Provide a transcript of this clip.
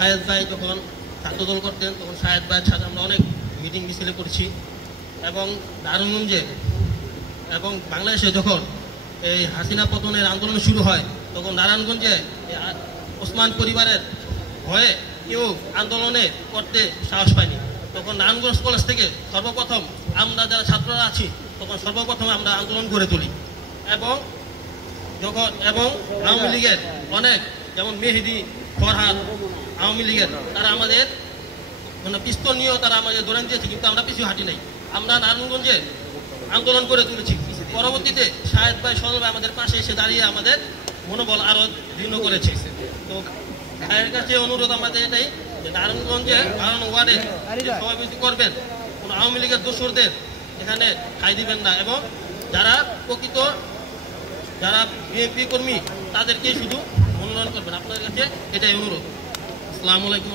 শাহেদ ভাই যখন ছাত্রদল করতেন তখন শাহেদ ভাইয়ের সাথে আমরা অনেক মিটিং মিছিলে করেছি এবং নারায়ণগঞ্জে এবং বাংলাদেশে যখন এই হাসিনা পতনের আন্দোলন শুরু হয় তখন নারায়ণগঞ্জে ওসমান পরিবারের ভয়ে কেউ আন্দোলনে করতে সাহস পায়নি। তখন নারায়ণগঞ্জ কলেজ থেকে সর্বপ্রথম আমরা যারা ছাত্ররা আছি তখন সর্বপ্রথম আমরা আন্দোলন গড়ে তুলি এবং আওয়ামী লীগের অনেক যেমন মেহেদি ফরহাদ আওয়ামী লীগের তারা আমাদের পিস্তল নিয়েও তারা আমাদের দৌড়ান দিয়েছে, কিন্তু আমরা পিছু হাঁটি নাই। আমরা নারায়ণগঞ্জে আন্দোলন করে তুলেছি। পরবর্তীতে শাহেদ ভাই সজল ভাই আমাদের পাশে এসে দাঁড়িয়ে আমাদের মনোবল আরো দৃঢ় করেছে। তো ভাইয়ের কাছে অনুরোধ আমাদের এটাই যে নারায়ণগঞ্জে 12 ওয়ার্ডে সভাপতি করবেন, কোন আওয়ামী লীগের দোসরদের এখানে ঠাঁই দিবেন না এবং যারা প্রকৃত যারা বিএনপি কর্মী তাদেরকে শুধু মনোনয়ন করবেন। আপনাদের কাছে এটাই অনুরোধ। আসসালামু আলাইকুম।